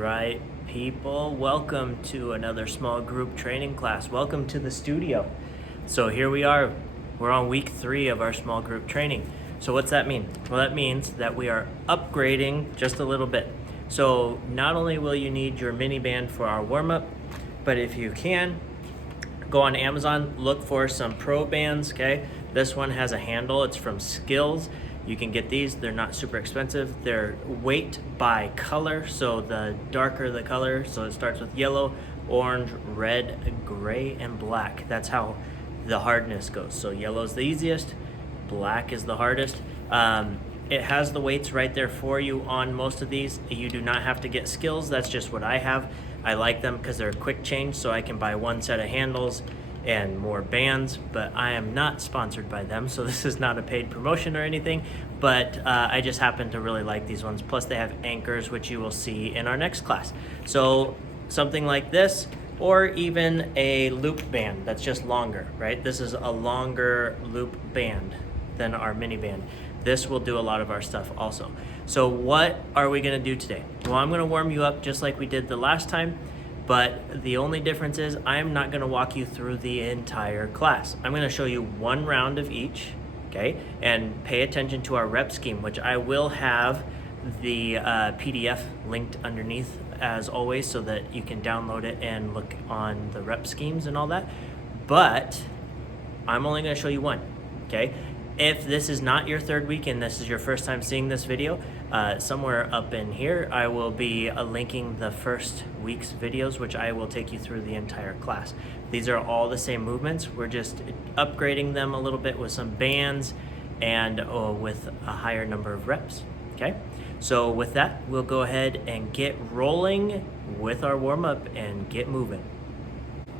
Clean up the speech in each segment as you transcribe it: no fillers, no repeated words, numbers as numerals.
right, people, welcome to another small group training class. Welcome to the studio. So here we are. We're on week 3 of our small group training. So what's that mean? Well, that means that we are upgrading just a little bit. So not only will you need your mini band for our warm-up, but if you can, go on Amazon, look for some pro bands, okay? This one has a handle, it's from Skills. You can get these, they're not super expensive. They're weight by color, so the darker the color, so it starts with yellow, orange, red, gray, and black. That's how the hardness goes. So yellow is the easiest, black is the hardest. It has the weights right there for you on most of these. You do not have to get Skills, that's just what I have. I like them because they're a quick change, so I can buy one set of handles and more bands, but I am not sponsored by them, so this is not a paid promotion or anything, but I just happen to really like these ones. Plus they have anchors, which you will see in our next class. So something like this, or even a loop band that's just longer, right? This is a longer loop band than our mini band. This will do a lot of our stuff also. So what are we gonna do today? Well, I'm gonna warm you up just like we did the last time, but the only difference is I'm not gonna walk you through the entire class. I'm gonna show you one round of each, okay? And pay attention to our rep scheme, which I will have the PDF linked underneath as always, so that you can download it and look on the rep schemes and all that. But I'm only gonna show you one, okay? If this is not your third week and this is your first time seeing this video, somewhere up in here, I will be linking the first week's videos, which I will take you through the entire class. These are all the same movements. We're just upgrading them a little bit with some bands and with a higher number of reps, okay? So with that, we'll go ahead and get rolling with our warm-up and get moving.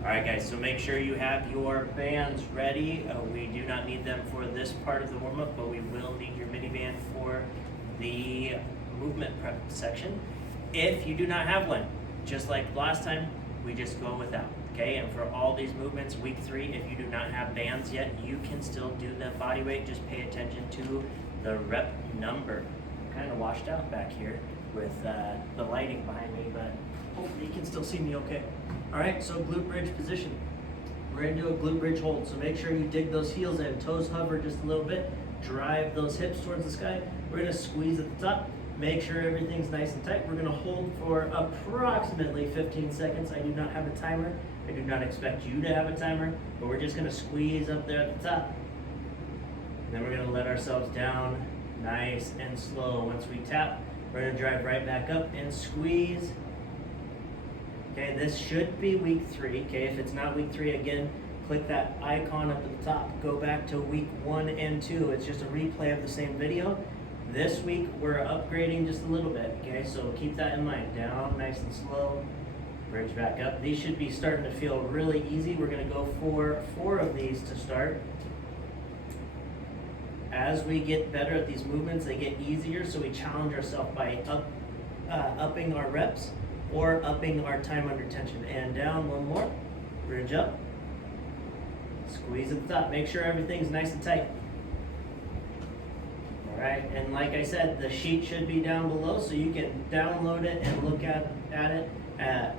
All right, guys, so make sure you have your bands ready. We do not need them for this part of the warm-up, but we will need your mini band for the movement prep section. If you do not have one, just like last time, we just go without, okay? And for all these movements, week 3, if you do not have bands yet, you can still do the body weight. Just pay attention to the rep number. I'm kind of washed out back here with the lighting behind me, but hopefully you can still see me okay. All right, so glute bridge position. We're gonna do a glute bridge hold, so make sure you dig those heels in, toes hover just a little bit, drive those hips towards the sky. We're gonna squeeze at the top, make sure everything's nice and tight. We're gonna hold for approximately 15 seconds. I do not have a timer. I do not expect you to have a timer, but we're just gonna squeeze up there at the top. And then we're gonna let ourselves down nice and slow. Once we tap, we're gonna drive right back up and squeeze. Okay, this should be week 3. Okay, if it's not week 3, again, click that icon up at the top. Go back to week 1 and 2. It's just a replay of the same video. This week, we're upgrading just a little bit. Okay, so keep that in mind. Down, nice and slow. Bridge back up. These should be starting to feel really easy. We're going to go for 4 of these to start. As we get better at these movements, they get easier, so we challenge ourselves by upping our reps or upping our time under tension. And down, one more, bridge up, squeeze at the top. Make sure everything's nice and tight. All right, and like I said, the sheet should be down below, so you can download it and look at it.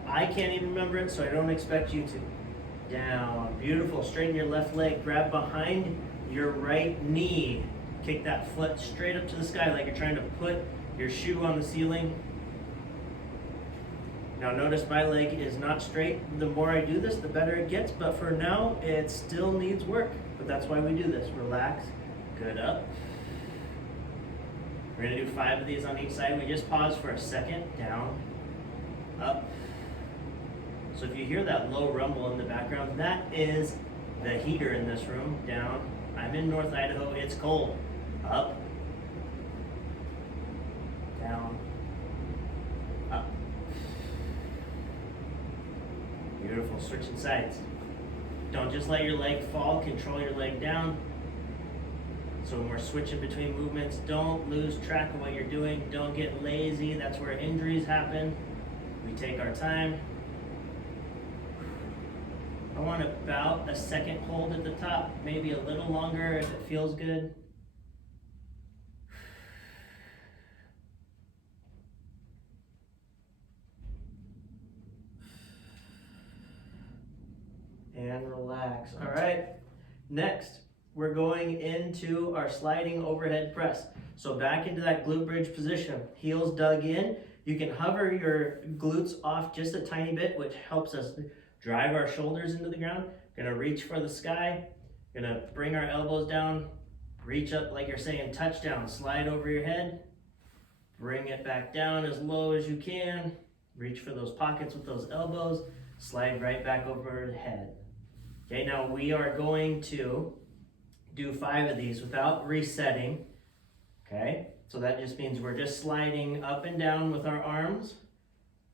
I can't even remember it, so I don't expect you to. Down, beautiful, straighten your left leg, grab behind your right knee. Kick that foot straight up to the sky like you're trying to put your shoe on the ceiling. Now notice my leg is not straight. The more I do this, the better it gets, but for now, it still needs work. But that's why we do this. Relax, good up. We're gonna do 5 of these on each side. We just pause for a second, down, up. So if you hear that low rumble in the background, that is the heater in this room, down. I'm in North Idaho, it's cold. Up, down, up. Beautiful, switching sides. Don't just let your leg fall, control your leg down. So when we're switching between movements, don't lose track of what you're doing. Don't get lazy, that's where injuries happen. We take our time. I want about a second hold at the top, maybe a little longer if it feels good. and relax. All right, next, we're going into our sliding overhead press. So back into that glute bridge position, heels dug in. You can hover your glutes off just a tiny bit, which helps us drive our shoulders into the ground. Gonna reach for the sky, gonna bring our elbows down, reach up like you're saying touchdown, slide over your head, bring it back down as low as you can, reach for those pockets with those elbows, slide right back over the head. Okay, now we are going to do 5 of these without resetting. Okay, so that just means we're just sliding up and down with our arms.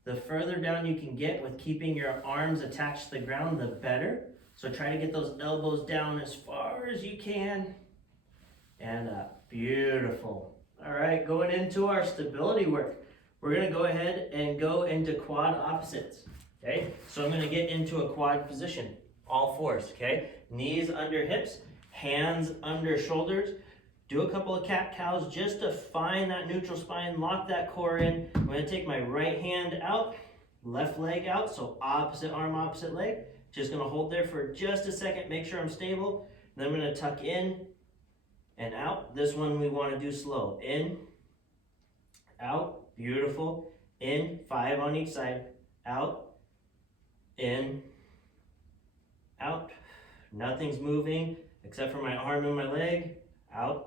The further down you can get with keeping your arms attached to the ground, the better. So try to get those elbows down as far as you can. And up. Beautiful. All right, going into our stability work. We're gonna go ahead and go into quad opposites. Okay, so I'm gonna get into a quad position, all fours, okay? Knees under hips, hands under shoulders. Do a couple of cat-cows just to find that neutral spine, lock that core in. I'm gonna take my right hand out, left leg out, so opposite arm, opposite leg. Just gonna hold there for just a second, make sure I'm stable. Then I'm gonna tuck in and out. This one we wanna do slow. In, out, beautiful. In, 5 on each side. Out, in, out. Nothing's moving except for my arm and my leg. Out,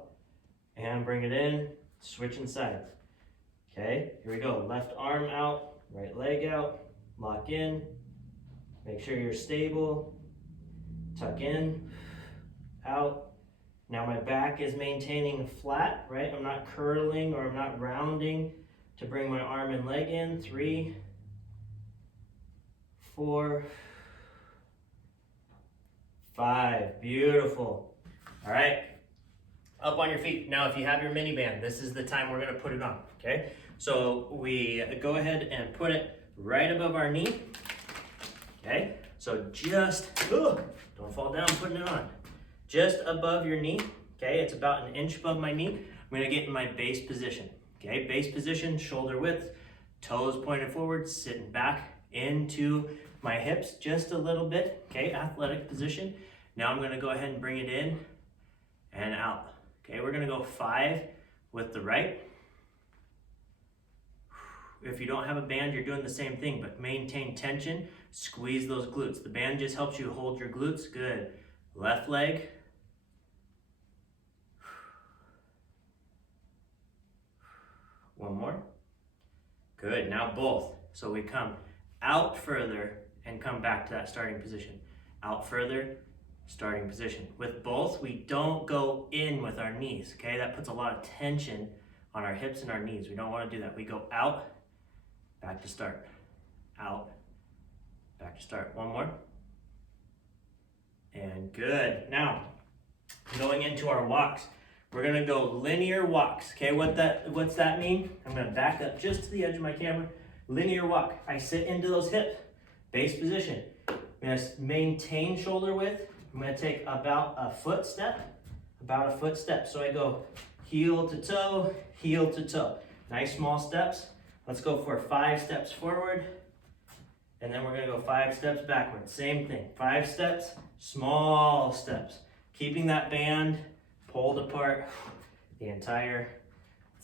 and bring it in, switching sides. Okay, here we go. Left arm out, right leg out, lock in, make sure you're stable, tuck in, out. Now my back is maintaining flat, right? I'm not curling or I'm not rounding to bring my arm and leg in. 3, 4, 5, beautiful. All right. Up on your feet. Now, if you have your mini band, this is the time we're gonna put it on, okay? So we go ahead and put it right above our knee, okay? So just, don't fall down putting it on. Just above your knee, okay? It's about an inch above my knee. I'm gonna get in my base position, okay? Base position, shoulder width, toes pointed forward, sitting back into my hips just a little bit, okay? Athletic position. Now I'm gonna go ahead and bring it in and out. Okay, we're gonna go 5 with the right. If you don't have a band, you're doing the same thing, but maintain tension, squeeze those glutes. The band just helps you hold your glutes, good. Left leg. One more. Good, now both. So we come out further and come back to that starting position. Out further, starting position. With both, we don't go in with our knees, okay? That puts a lot of tension on our hips and our knees. We don't want to do that. We go out, back to start. Out, back to start. One more. And good. Now, going into our walks. We're gonna go linear walks, okay? What's that mean? I'm gonna back up just to the edge of my camera. Linear walk. I sit into those hips, base position. I'm gonna maintain shoulder width. I'm gonna take about a foot step. So I go heel to toe, heel to toe. Nice small steps. Let's go for 5 steps forward. And then we're gonna go 5 steps backward. Same thing, 5 steps, small steps. Keeping that band pulled apart the entire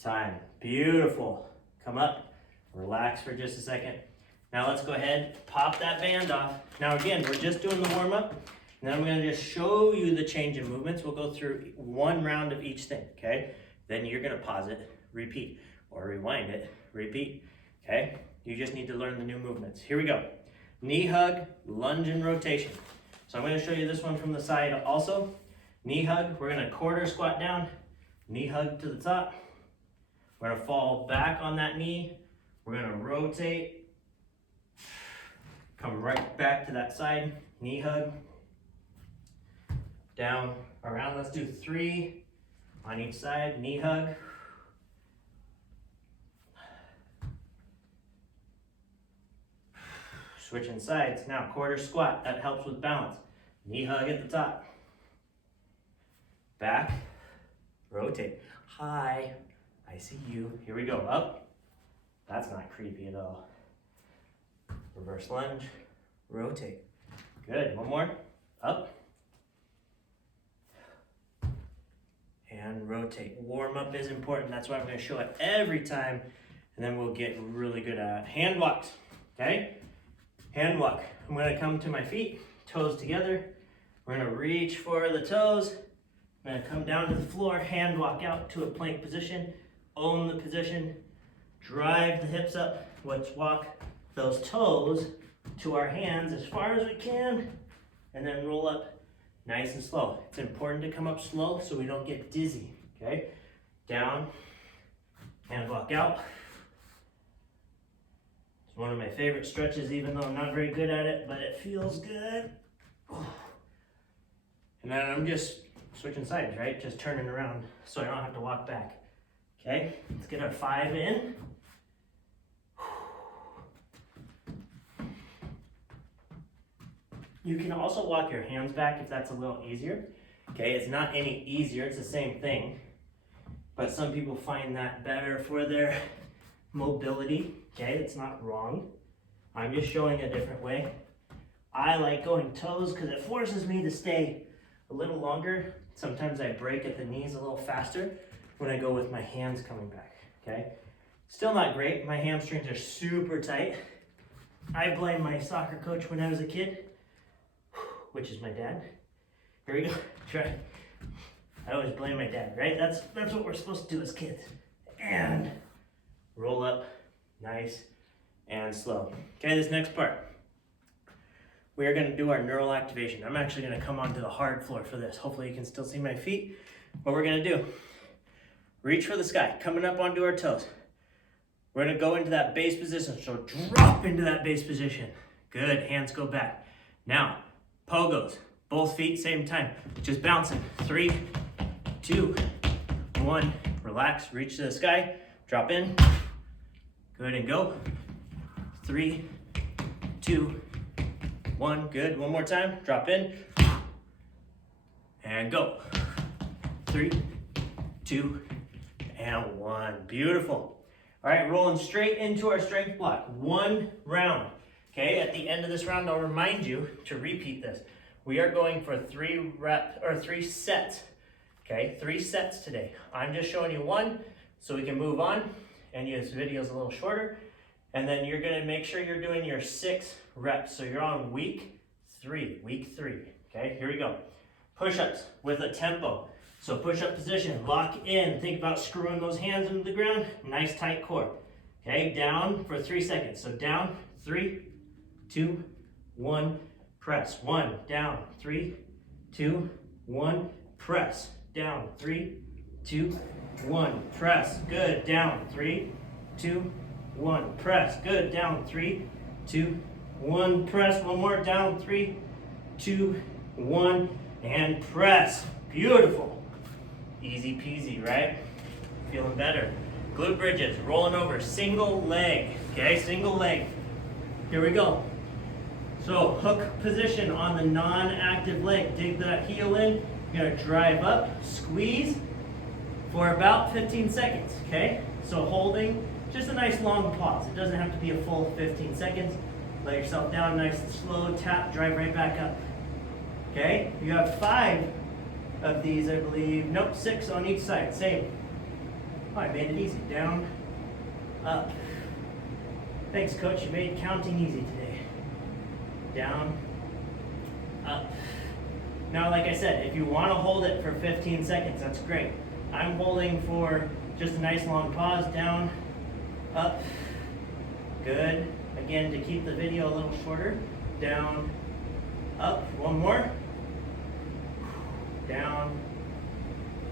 time. Beautiful. Come up, relax for just a second. Now let's go ahead, pop that band off. Now again, we're just doing the warm up. And then I'm gonna just show you the change in movements. We'll go through 1 round of each thing, okay? Then you're gonna pause it, repeat, or rewind it, repeat, okay? You just need to learn the new movements. Here we go. Knee hug, lunge and rotation. So I'm gonna show you this one from the side also. Knee hug, we're gonna quarter squat down, knee hug to the top. We're gonna fall back on that knee. We're gonna rotate, come right back to that side, knee hug. Down, around, let's do 3 on each side, knee hug. Switching sides, now quarter squat, that helps with balance. Knee hug at the top. Back, rotate. Hi, I see you. Here we go, up. That's not creepy at all. Reverse lunge, rotate. Good, one more. up, and rotate. Warm up is important. That's why I'm going to show it every time, and then we'll get really good at it. Hand walks, okay? Hand walk. I'm going to come to my feet, toes together. We're going to reach for the toes. I'm going to come down to the floor, hand walk out to a plank position, own the position, drive the hips up. Let's walk those toes to our hands as far as we can, and then roll up nice and slow. It's important to come up slow so we don't get dizzy, okay? Down, hand walk out. It's one of my favorite stretches, even though I'm not very good at it, but it feels good. And then I'm just switching sides, right? Just turning around so I don't have to walk back. Okay, let's get our 5 in. You can also walk your hands back if that's a little easier. Okay, it's not any easier, it's the same thing. But some people find that better for their mobility. Okay, it's not wrong. I'm just showing a different way. I like going toes because it forces me to stay a little longer. Sometimes I break at the knees a little faster when I go with my hands coming back, okay? Still not great. My hamstrings are super tight. I blame my soccer coach when I was a kid, which is my dad. Here we go. Try. I always blame my dad, right? That's what we're supposed to do as kids. And roll up, nice and slow. Okay, this next part. We are going to do our neural activation. I'm actually going to come onto the hard floor for this. Hopefully you can still see my feet. What we're going to do, reach for the sky, coming up onto our toes. We're going to go into that base position. So drop into that base position. Good, hands go back. Now, pogos, both feet, same time. Just bouncing. 3, 2, 1. Relax, reach to the sky, drop in. Good, and go. 3, 2, 1, good. One more time. Drop in. And go. 3, 2, and 1. Beautiful. All right, rolling straight into our strength block. 1 round. Okay, at the end of this round, I'll remind you to repeat this. We are going for 3 sets. Okay, 3 sets today. I'm just showing you 1 so we can move on and this video is a little shorter. And then you're gonna make sure you're doing your 6 reps. So you're on week 3. Okay, here we go. Push-ups with a tempo. So push-up position, lock in. Think about screwing those hands into the ground. Nice tight core. Okay, down for 3 seconds. So down, 3, 2, 1, press. 1, down, 3, 2, 1, press. Down, 3, 2, 1, press. Good, down, 3, 2, 1, press. Good, down, 3, 2, 1, press. One more, down, 3, 2, 1, and press. Beautiful. Easy peasy, right? Feeling better. Glute bridges, rolling over, single leg. Okay, single leg. Here we go. So hook position on the non-active leg. Dig that heel in. You're gonna drive up, squeeze for about 15 seconds, okay? So holding, just a nice long pause. It doesn't have to be a full 15 seconds. Let yourself down nice and slow, tap, drive right back up. Okay, you have 5 of these, I believe. Nope, 6 on each side, same. Oh, I made it easy. Down, up. Thanks, coach, you made counting easy today. Down, up. Now, like I said, if you want to hold it for 15 seconds, that's great. I'm holding for just a nice long pause. Down, up, good. Again, to keep the video a little shorter. Down, up, one more. Down,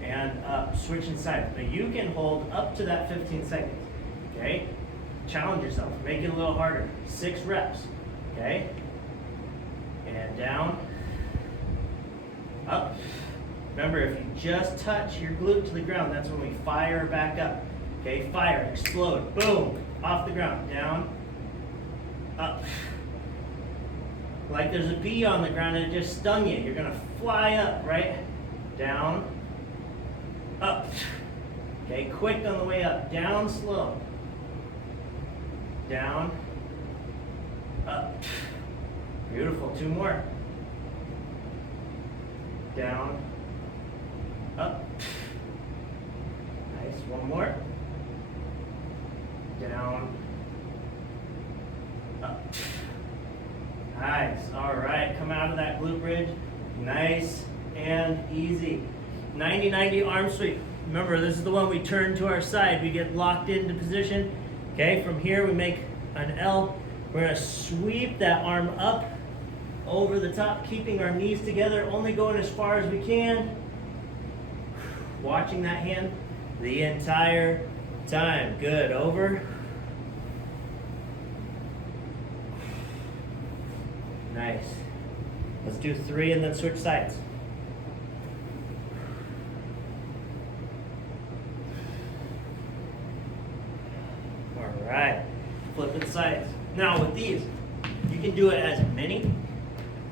and up. Switching sides. But you can hold up to that 15 seconds, okay? Challenge yourself. Make it a little harder. 6 reps, okay? And down, up. Remember, if you just touch your glute to the ground, that's when we fire back up. Okay, fire, explode, boom, off the ground, down, up. Like there's a bee on the ground and it just stung you. You're gonna fly up, right? Down, up. Okay, quick on the way up, down slow. Down, up. Beautiful, 2 more. down, up. Nice, one more. Down, up. Nice, all right, come out of that glute bridge. Nice and easy. 90-90 arm sweep. Remember, this is the one we turn to our side. We get locked into position. Okay, from here we make an L. We're gonna sweep that arm up over the top, keeping our knees together, only going as far as we can. Watching that hand the entire time. Good, over. Nice. Let's do 3 and then switch sides. All right, flipping sides. Now with these, you can do it as many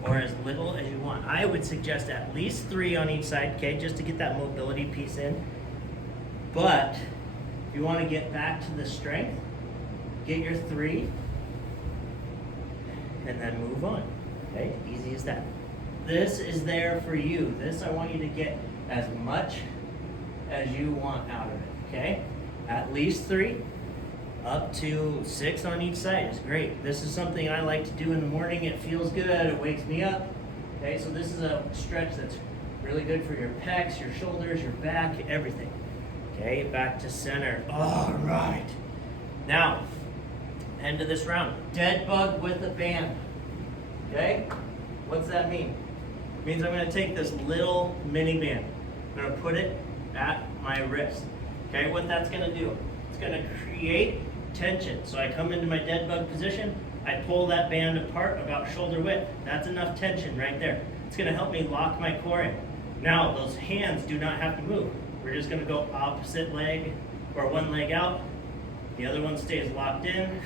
or as little as you want. I would suggest at least 3 on each side, okay, just to get that mobility piece in. But if you want to get back to the strength, get your 3 and then move on. Okay, easy as that. This is there for you. This, I want you to get as much as you want out of it, okay? At least 3, up to 6 on each side is great. This is something I like to do in the morning. It feels good, it wakes me up. Okay, so this is a stretch that's really good for your pecs, your shoulders, your back, everything. Okay, back to center. All right. Now, end of this round. Dead bug with a band. Okay, what's that mean? It means I'm gonna take this little mini band. I'm gonna put it at my wrist. Okay, what that's gonna do, it's gonna create tension. So I come into my dead bug position, I pull that band apart about shoulder width. That's enough tension right there. It's gonna help me lock my core in. Now, those hands do not have to move. We're just gonna go opposite leg, or one leg out. The other one stays locked in.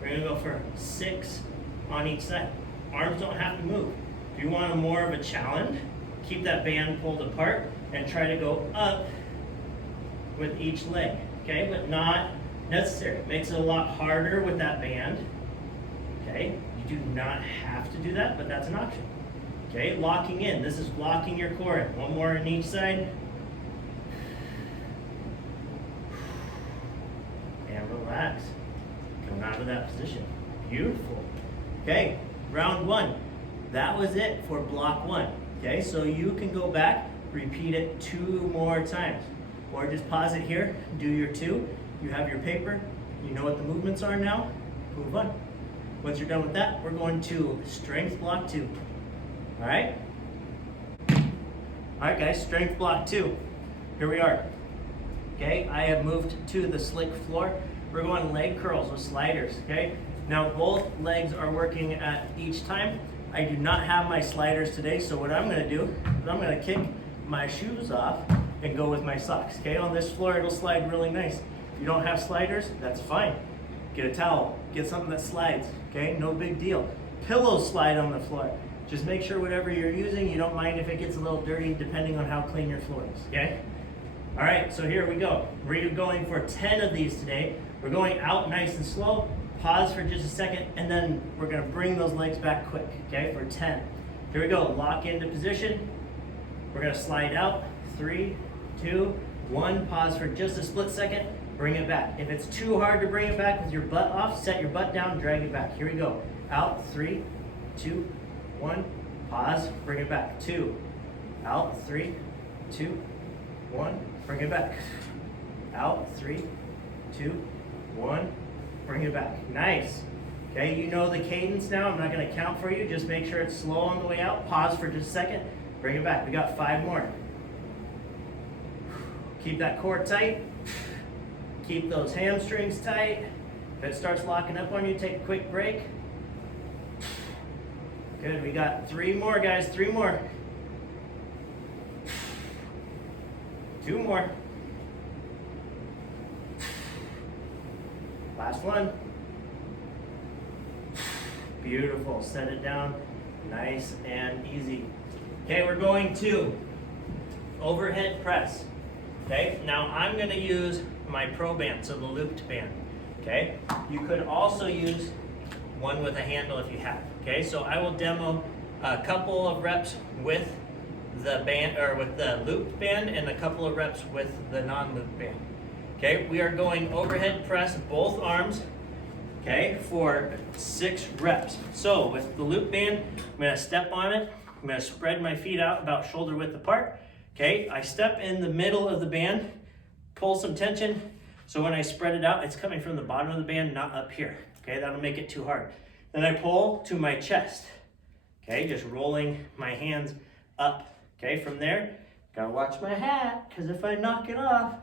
We're gonna go for 6 on each side. Arms don't have to move. If you want a more of a challenge, keep that band pulled apart and try to go up with each leg, okay? But not necessary. It makes it a lot harder with that band, okay? You do not have to do that, but that's an option. Okay, locking in. This is locking your core in. One more on each side. And relax. Come out of that position. Beautiful. Okay, round 1. That was it for block 1. Okay, so you can go back, repeat it 2 more times. Or just pause it here, do your 2. You have your paper, you know what the movements are now, move on. Once you're done with that, we're going to strength block 2. All right? All right, guys, strength block 2. Here we are. Okay, I have moved to the slick floor. We're going leg curls with sliders, okay? Now, both legs are working at each time. I do not have my sliders today, so what I'm gonna do is I'm gonna kick my shoes off and go with my socks, okay? On this floor, it'll slide really nice. If you don't have sliders, that's fine. Get a towel, get something that slides, okay? No big deal. Pillows slide on the floor. Just make sure whatever you're using, you don't mind if it gets a little dirty depending on how clean your floor is, okay? All right, so here we go. We're going for 10 of these today. We're going out nice and slow, pause for just a second, and then we're gonna bring those legs back quick, okay, for 10. Here we go, lock into position. We're gonna slide out, 3, 2, 1, pause for just a split second, bring it back. If it's too hard to bring it back with your butt off, set your butt down, drag it back. Here we go, out, 3, 2, 1, pause, bring it back. 2, out, 3, 2, 1, bring it back. Out, 3, 2, 1, bring it back. Nice. Okay, you know the cadence now. I'm not going to count for you. Just make sure it's slow on the way out. Pause for just a second. Bring it back. We got 5 more. Keep that core tight. Keep those hamstrings tight. If it starts locking up on you, take a quick break. Good, we got 3 more, guys, 3 more. 2 more. Last one. Beautiful, set it down, nice and easy. Okay, we're going to overhead press. Okay, now I'm gonna use my pro band, so the looped band. Okay, you could also use one with a handle if you have. Okay, so I will demo a couple of reps with the band or with the loop band and a couple of reps with the non-loop band. Okay, we are going overhead press both arms, okay, for 6 reps. So with the loop band, I'm gonna step on it. I'm gonna spread my feet out about shoulder width apart. Okay, I step in the middle of the band, pull some tension. So when I spread it out, it's coming from the bottom of the band, not up here. Okay, that'll make it too hard. Then I pull to my chest. Okay, just rolling my hands up. Okay, from there, gotta watch my hat, because if I knock it off,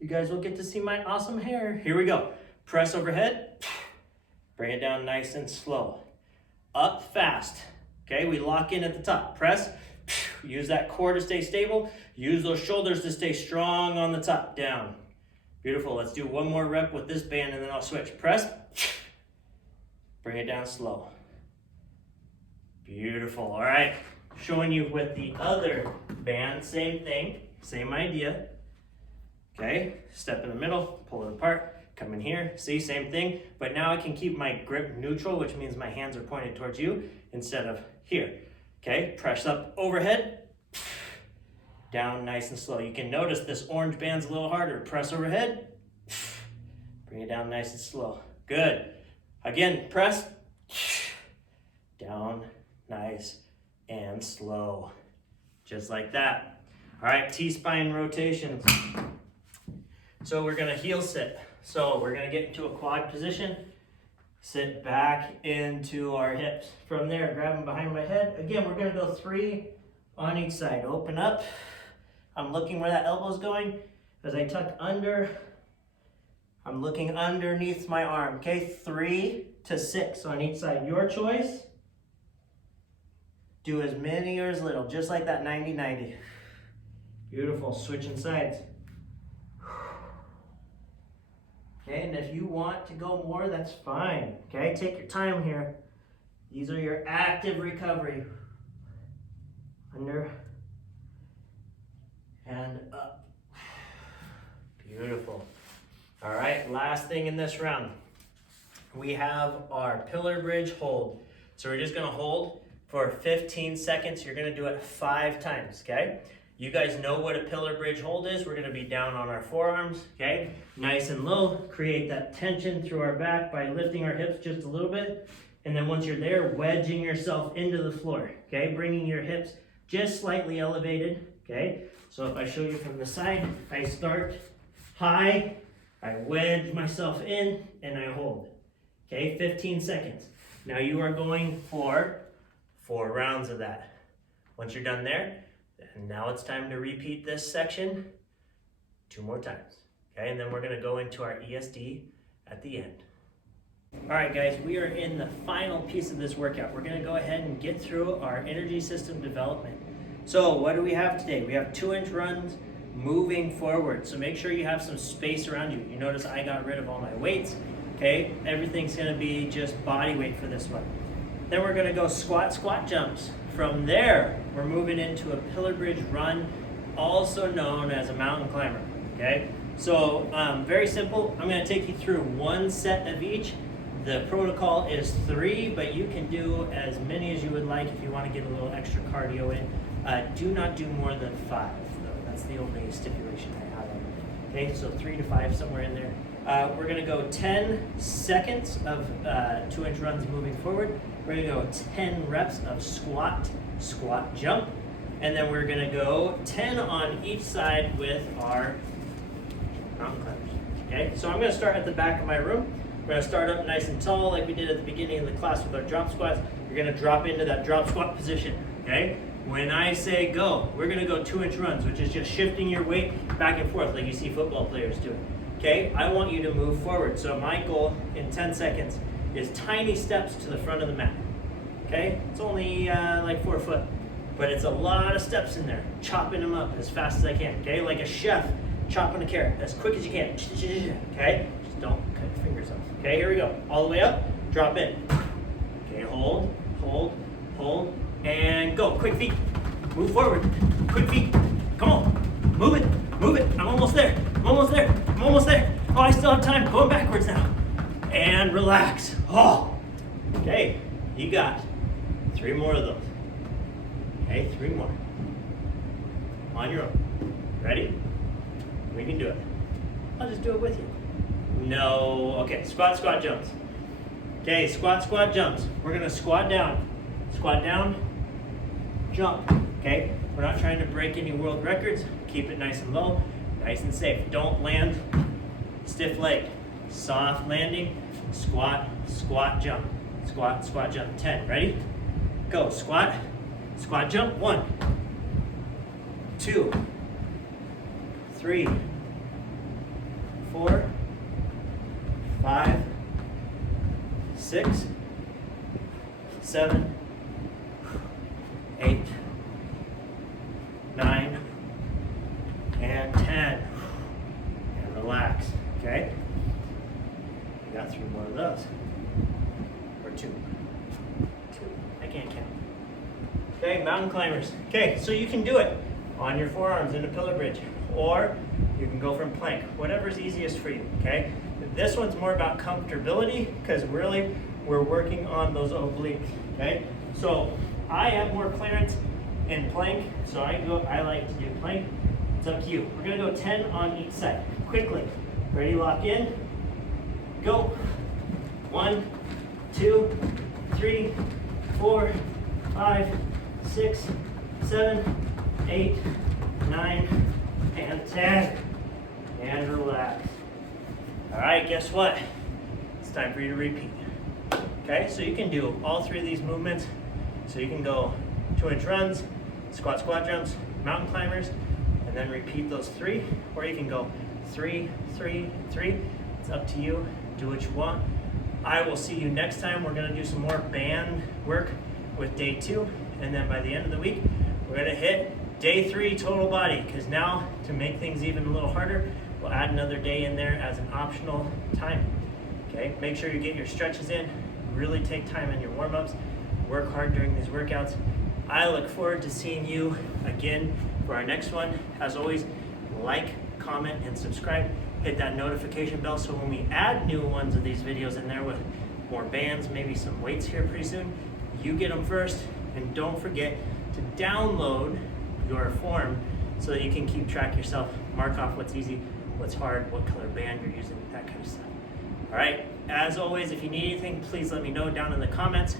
you guys will get to see my awesome hair. Here we go. Press overhead, bring it down nice and slow. Up fast. Okay, we lock in at the top. Press, use that core to stay stable. Use those shoulders to stay strong on the top. Down. Beautiful. Let's do one more rep with this band and then I'll switch. Press, bring it down slow. Beautiful. All right, showing you with the other band, same thing, same idea. Okay, step in the middle, pull it apart, come in here, see, same thing, but now I can keep my grip neutral, which means my hands are pointed towards you instead of here. Okay, press up overhead, down nice and slow. You can notice this orange band's a little harder. Press overhead, bring it down nice and slow. Good. Again, press, down, nice and slow. Just like that. All right, T-spine rotations. So we're gonna heel sit. So we're gonna get into a quad position, sit back into our hips. From there, grab them behind my head. Again, we're gonna go 3 on each side. Open up. I'm looking where that elbow's going. As I tuck under, I'm looking underneath my arm. Okay, 3 to 6 on each side. Your choice. Do as many or as little, just like that 90-90. Beautiful, switching sides. Okay, and if you want to go more, that's fine. Okay, take your time here. These are your active recovery. Under and up. Beautiful. All right, last thing in this round. We have our pillar bridge hold. So we're just gonna hold for 15 seconds. You're gonna do it 5 times, okay? You guys know what a pillar bridge hold is. We're gonna be down on our forearms, okay? Nice and low, create that tension through our back by lifting our hips just a little bit. And then once you're there, wedging yourself into the floor, okay? Bringing your hips just slightly elevated, okay? So if I show you from the side, I start high, I wedge myself in, and I hold, okay? 15 seconds. Now you are going for 4 rounds of that. Once you're done there, and now it's time to repeat this section 2 more times. Okay, and then we're gonna go into our ESD at the end. All right, guys, we are in the final piece of this workout. We're gonna go ahead and get through our energy system development. So what do we have today? We have 2-inch runs moving forward. So make sure you have some space around you. You notice I got rid of all my weights. Okay, everything's gonna be just body weight for this one. Then we're gonna go squat jumps. From there, we're moving into a pillar bridge run, also known as a mountain climber, okay? So very simple. I'm gonna take you through 1 set of each. The protocol is 3, but you can do as many as you would like if you wanna get a little extra cardio in. Do not do more than 5, though. That's the only stipulation I have on it. Okay, so 3 to 5, somewhere in there. We're gonna go 10 seconds of 2-inch runs moving forward. We're gonna go 10 reps of squat jump, and then we're gonna go 10 on each side with our mountain climbers. Okay, so I'm gonna start at the back of my room. We're gonna start up nice and tall like we did at the beginning of the class with our drop squats. You're gonna drop into that drop squat position, okay? When I say go, we're gonna go 2-inch runs, which is just shifting your weight back and forth like you see football players do. Okay, I want you to move forward. So my goal in 10 seconds is tiny steps to the front of the mat. Okay, it's only like 4 foot, but it's a lot of steps in there, chopping them up as fast as I can. Okay, like a chef chopping a carrot as quick as you can. Okay, just don't cut your fingers off. Okay, here we go. All the way up, drop in. Okay, hold, and go. Quick feet, move forward. Quick feet, come on, move it. I'm almost there. Oh, I still have time. Going backwards now. And relax. Oh, okay. You got 3 more of those. Okay, 3 more. on your own. Ready? We can do it. I'll just do it with you. No, okay, squat, squat, jumps. Okay, squat, squat, jumps. We're gonna squat down, jump, okay? We're not trying to break any world records. Keep it nice and low, nice and safe. Don't land stiff leg. Soft landing, squat, squat, jump. Squat, squat, jump. 10, ready? Go, squat, squat, jump. 1, 2, 3, 4, 5, 6, 7, 8, 9, and 10. And relax, okay? We got 3 more of those. Or 2. I can't count. Okay, mountain climbers. Okay, so you can do it on your forearms in a pillar bridge, or you can go from plank, whatever's easiest for you, okay? This one's more about comfortability, because really we're working on those obliques, okay? So I have more clearance in plank, so I like to do plank. It's up to you. We're gonna go 10 on each side. Quickly. Ready, lock in. Go. 1, 2, 3, 4, 5, 6, 7, 8, 9, and 10. And relax. All right, guess what? It's time for you to repeat. Okay, so you can do all 3 of these movements. So you can go 2-inch runs, squat, squat jumps, mountain climbers, and then repeat those 3. Or you can go 3, 3, 3. It's up to you. Do what you want. I will see you next time. We're gonna do some more band work with day 2. And then by the end of the week, we're gonna hit day 3 total body. Because now, to make things even a little harder, we'll add another day in there as an optional time. Okay, make sure you get your stretches in. Really take time in your warm-ups. Work hard during these workouts. I look forward to seeing you again for our next one. As always, like, comment, and subscribe. Hit that notification bell so when we add new ones of these videos in there with more bands, maybe some weights here pretty soon, you get them first. And don't forget to download your form so that you can keep track yourself, mark off what's easy, what's hard, what color band you're using, that kind of stuff. All right, as always, if you need anything, please let me know down in the comments.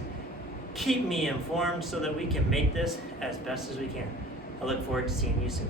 Keep me informed so that we can make this as best as we can. I look forward to seeing you soon.